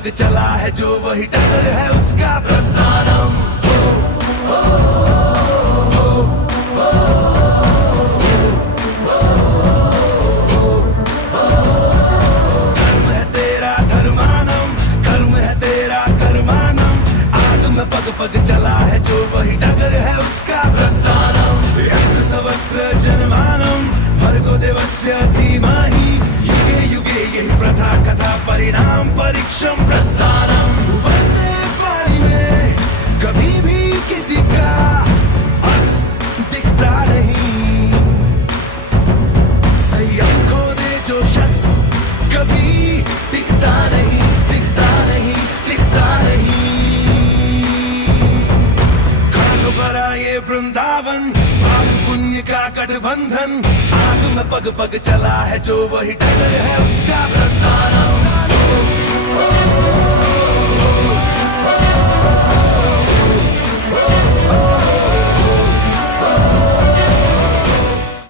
पग चला है जो वही डगर है उसका प्रस्थानम। धर्म है तेरा धर्मानम, कर्म है तेरा कर्मानम। आग में पग पग चला है जो वही डगर है उसका प्रस्थानम। यत्र सवत्र जनमानम भर्गो देवस्य धीमहि युगे युगे यही प्रथा कथा परिणाम परीक्षम प्रस्थानम। उबलते पानी में कभी भी किसी का अक्स दिखता नहीं। संयम खो दे जो शख्स कभी दिखता नहीं, दिखता नहीं, दिखता नहीं। घाटों पर आए वृंदावन पाप पुण्य का गठबंधन। आग में पग पग चला है जो वही डगर है उसका प्रस्थानम।